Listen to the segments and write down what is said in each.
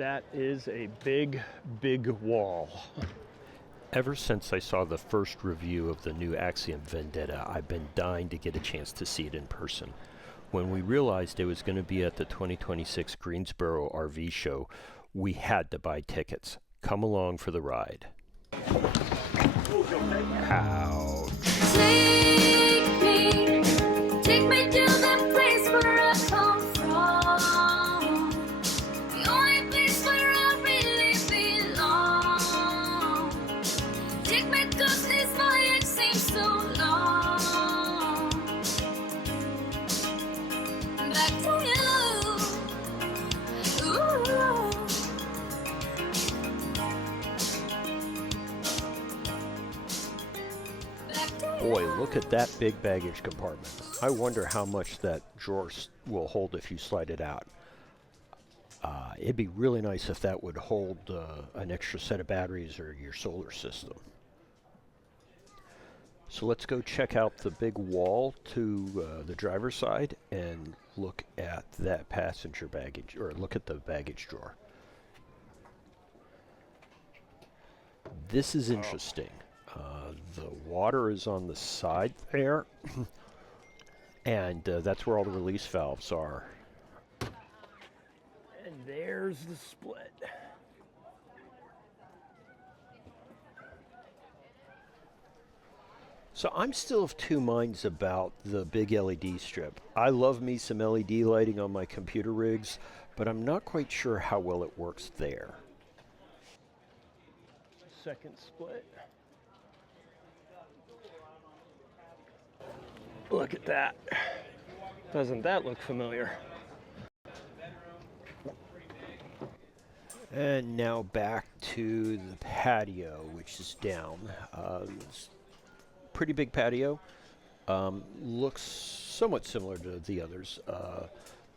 That is a big, big wall. Ever since I saw the first review of the new Axiom Vendetta, I've been dying to get a chance to see it in person. When we realized it was going to be at the 2026 Greensboro RV Show, we had to buy tickets. Come along for the ride. Ouch. Take me to the place where I come from. The only place where I really belong. Take me 'cause this voyage seems so long. Back to you. Ooh. Boy, look at that big baggage compartment. I wonder how much that drawer will hold if you slide it out. It'd be really nice if that would hold an extra set of batteries or your solar system. So let's go check out the big wall to the driver's side and look at that passenger baggage, or look at the baggage drawer. This is interesting. The water is on the side there, and that's where all the release valves are. And there's the split. So I'm still of two minds about the big LED strip. I love me some LED lighting on my computer rigs, but I'm not quite sure how well it works there. Second split. Look at that. Doesn't that look familiar? And now back to the patio, which is down. Pretty big patio. Looks somewhat similar to the others.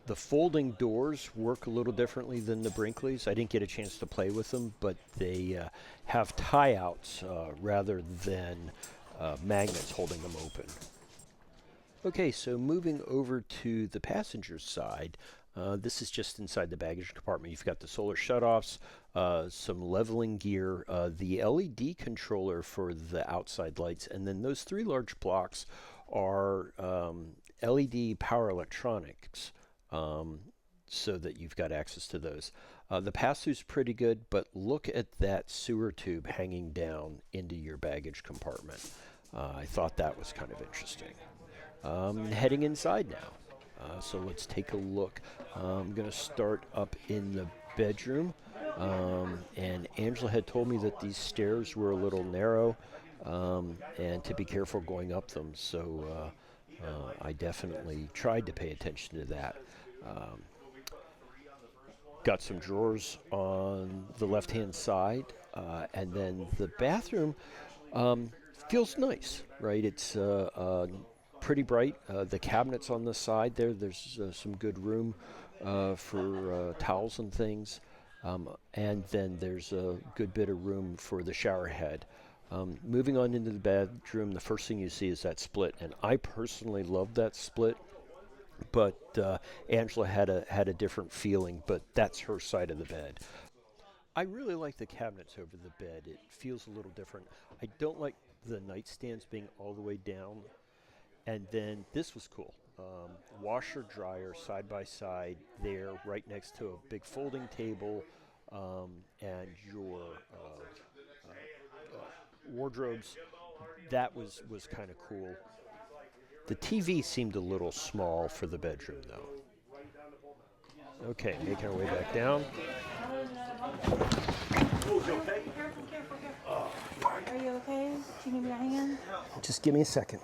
The folding doors work a little differently than the Brinkleys. I didn't get a chance to play with them, but they have tie-outs rather than magnets holding them open. Okay, so moving over to the passenger side, this is just inside the baggage compartment. You've got the solar shutoffs, some leveling gear, the LED controller for the outside lights, and then those three large blocks are LED power electronics, so that you've got access to those. The pass-through's pretty good, but look at that sewer tube hanging down into your baggage compartment. I thought that was kind of interesting. Heading inside now. So let's take a look. I'm going to start up in the bedroom. And Angela had told me that these stairs were a little narrow and to be careful going up them. So I definitely tried to pay attention to that. Got some drawers on the left-hand side. And then the bathroom feels nice, right? It's pretty bright. The cabinets on the side there's some good room for towels and things. And then there's a good bit of room for the shower head. Moving on into the bedroom, the first thing you see is that split. And I personally love that split, but Angela had a different feeling, but that's her side of the bed. I really like the cabinets over the bed. It feels a little different. I don't like the nightstands being all the way down. And then this was cool. Washer, dryer, side by side there, right next to a big folding table, and your wardrobes. That was kind of cool. The TV seemed a little small for the bedroom, though. Okay, making our way back down. Are you okay? Do you need me to hang in? Just give me a second.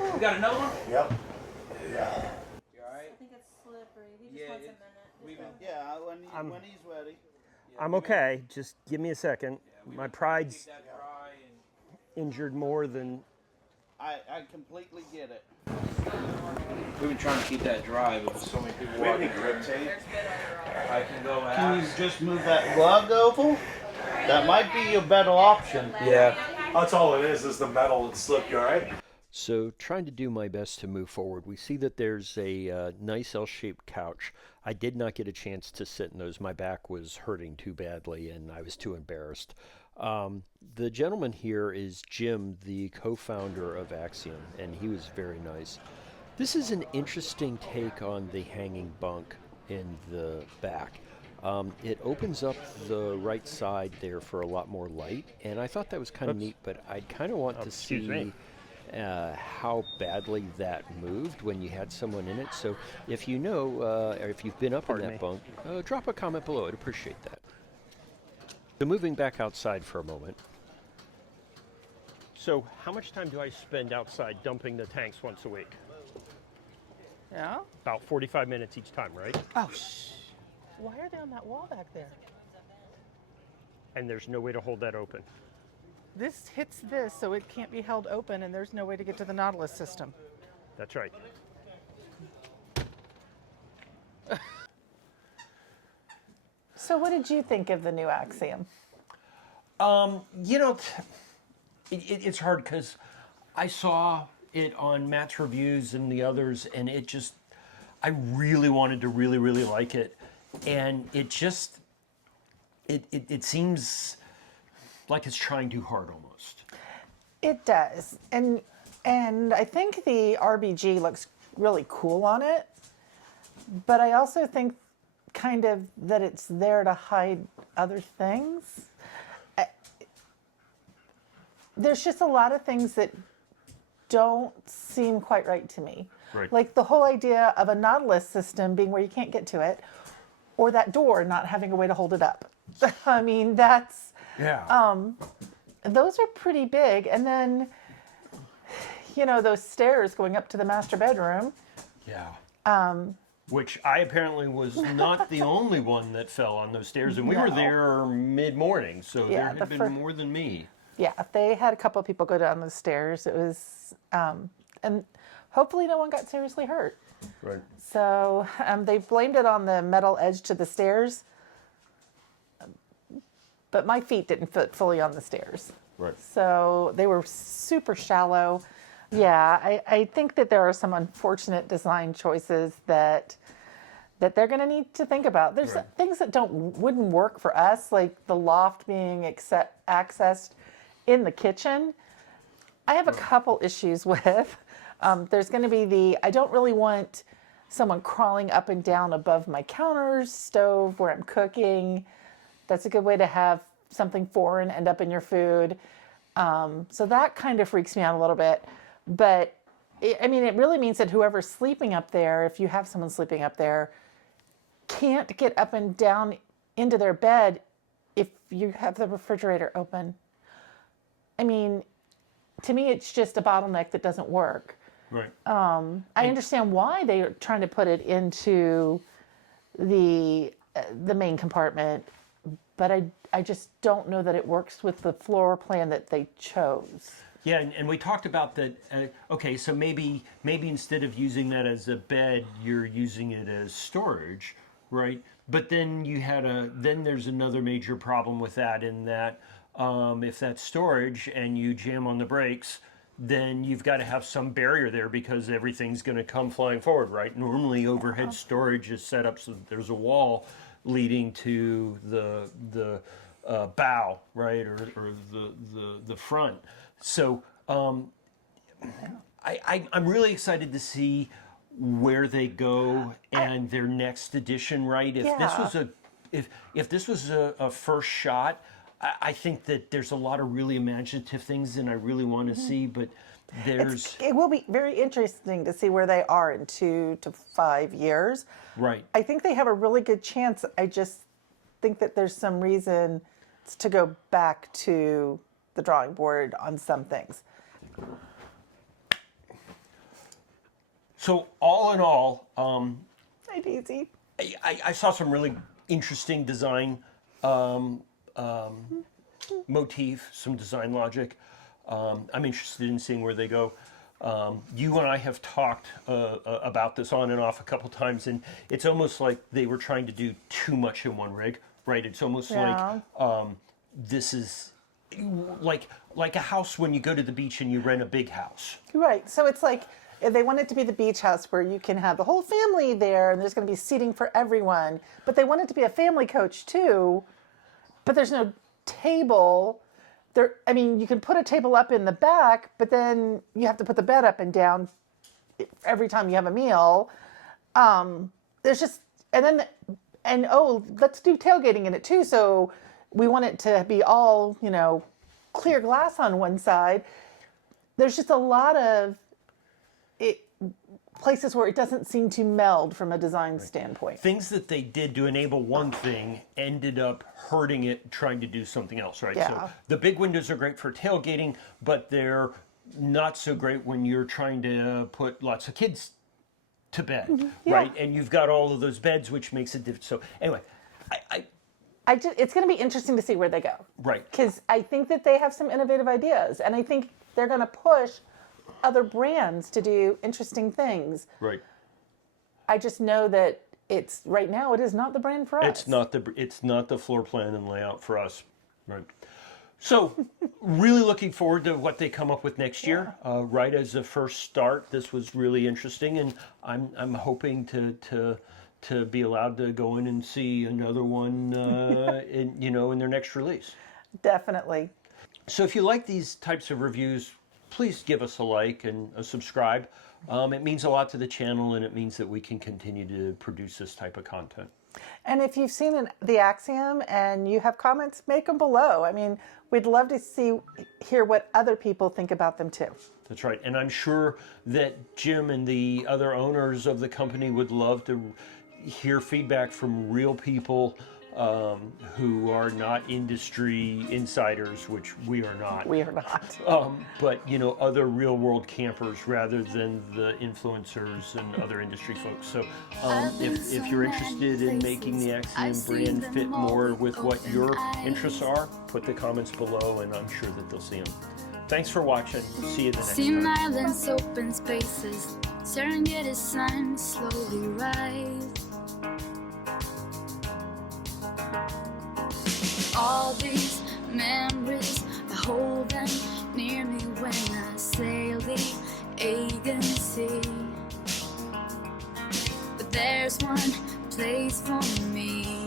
You got another one? Yep. Yeah. You alright? I think it's slippery. He just wants a minute. Yeah, when he's ready. I'm okay. Just give me a second. My pride's injured more than... I completely get it. We've been trying to keep that dry, but with so many people walking. Grip tape. I can go out. Can you just move that glove oval? That might be a better option. Yeah. That's all it is the metal that slipped you, all right? So trying to do my best to move forward. We see that there's a nice L-shaped couch I did not get a chance to sit in those. My back was hurting too badly, and I was too embarrassed. The gentleman here is Jim, the co-founder of Axiom, and he was very nice. This is an interesting take on the hanging bunk in the back. It opens up the right side there for a lot more light, and I thought that was kind of neat, but I'd kind of want to see how badly that moved when you had someone in it. So if you know, or if you've been up in that bunk, drop a comment below. I'd appreciate that. So moving back outside for a moment. So how much time do I spend outside dumping the tanks once a week? Yeah? About 45 minutes each time, right? Oh, why are they on that wall back there? And there's no way to hold that open. This hits this, so it can't be held open, and there's no way to get to the Nautilus system. That's right. So what did you think of the new Axiom? You know, it's hard because I saw it on Matt's reviews and the others, and it just, I really wanted to really like it. And it just, it seems like it's trying too hard almost. It does. And I think the RBG looks really cool on it, but I also think kind of that it's there to hide other things. There's just a lot of things that don't seem quite right to me. Right. Like the whole idea of a Nautilus system being where you can't get to it, or that door not having a way to hold it up. I mean, that's, those are pretty big. And then, you know, those stairs going up to the master bedroom. Yeah. Which I apparently was not the only one that fell on those stairs, and we were there mid-morning, so there had been more than me. Yeah, they had a couple of people go down the stairs. It was, and hopefully no one got seriously hurt. Right. So they blamed it on the metal edge to the stairs, but my feet didn't fit fully on the stairs. Right. So they were super shallow. Yeah, I think that there are some unfortunate design choices that they're going to need to think about. There's things that wouldn't work for us, like the loft being accessed in the kitchen. I have a couple issues with. There's going to be I don't really want someone crawling up and down above my counters, stove where I'm cooking. That's a good way to have something foreign end up in your food. So that kind of freaks me out a little bit. But I mean, it really means that whoever's sleeping up there, if you have someone sleeping up there, can't get up and down into their bed if you have the refrigerator open. I mean, to me, it's just a bottleneck that doesn't work. Right. I understand why they are trying to put it into the main compartment, but I just don't know that it works with the floor plan that they chose. Yeah, and we talked about that. Okay, so maybe instead of using that as a bed, you're using it as storage, right? But then then there's another major problem with that in that if that's storage and you jam on the brakes, then you've got to have some barrier there because everything's going to come flying forward, right? Normally, overhead storage is set up so that there's a wall leading to the bow, right, or the front. So I'm really excited to see where they go and their next edition, right? If this was a first shot, I think that there's a lot of really imaginative things and I really want to see, but it will be very interesting to see where they are in 2 to 5 years. Right. I think they have a really good chance. I just think that there's some reason to go back to the drawing board on some things. So all in all, Hi, Daisy. I saw some really interesting design motif, some design logic. I'm interested in seeing where they go. You and I have talked about this on and off a couple times, and it's almost like they were trying to do too much in one rig, right? It's almost like this is like a house when you go to the beach and you rent a big house. Right. So it's like if they want it to be the beach house where you can have the whole family there and there's going to be seating for everyone, but they want it to be a family coach too, but there's no table. There, I mean, you can put a table up in the back, but then you have to put the bed up and down every time you have a meal. There's just, let's do tailgating in it too. So we want it to be all, clear glass on one side. There's just a lot of places where it doesn't seem to meld from a design standpoint. Things that they did to enable one thing ended up hurting it trying to do something else, right? Yeah. So the big windows are great for tailgating, but they're not so great when you're trying to put lots of kids to bed, right? And you've got all of those beds, which makes it different. So anyway, It's going to be interesting to see where they go. Right. Because I think that they have some innovative ideas, and I think they're going to push other brands to do interesting things. Right. I just know that right now it is not the brand for us. It's not the floor plan and layout for us, right? So, really looking forward to what they come up with next year. Right as a first start, this was really interesting, and I'm hoping to be allowed to go in and see another one, in their next release. Definitely. So, if you like these types of reviews, please give us a like and a subscribe. It means a lot to the channel, and it means that we can continue to produce this type of content. And if you've seen the Axiom and you have comments, make them below. I mean, we'd love to hear what other people think about them too. That's right. And I'm sure that Jim and the other owners of the company would love to hear feedback from real people who are not industry insiders, which we are not. We are not. But, other real world campers rather than the influencers and other industry folks. So if you're interested in making the Axiom brand fit more with what your interests are, put the comments below and I'm sure that they'll see them. Thanks for watching. See you the next Seen time. islands, open spaces, Serengeti sun slowly rise. All these memories, I hold them near me when I sail the Aegean Sea. But there's one place for me.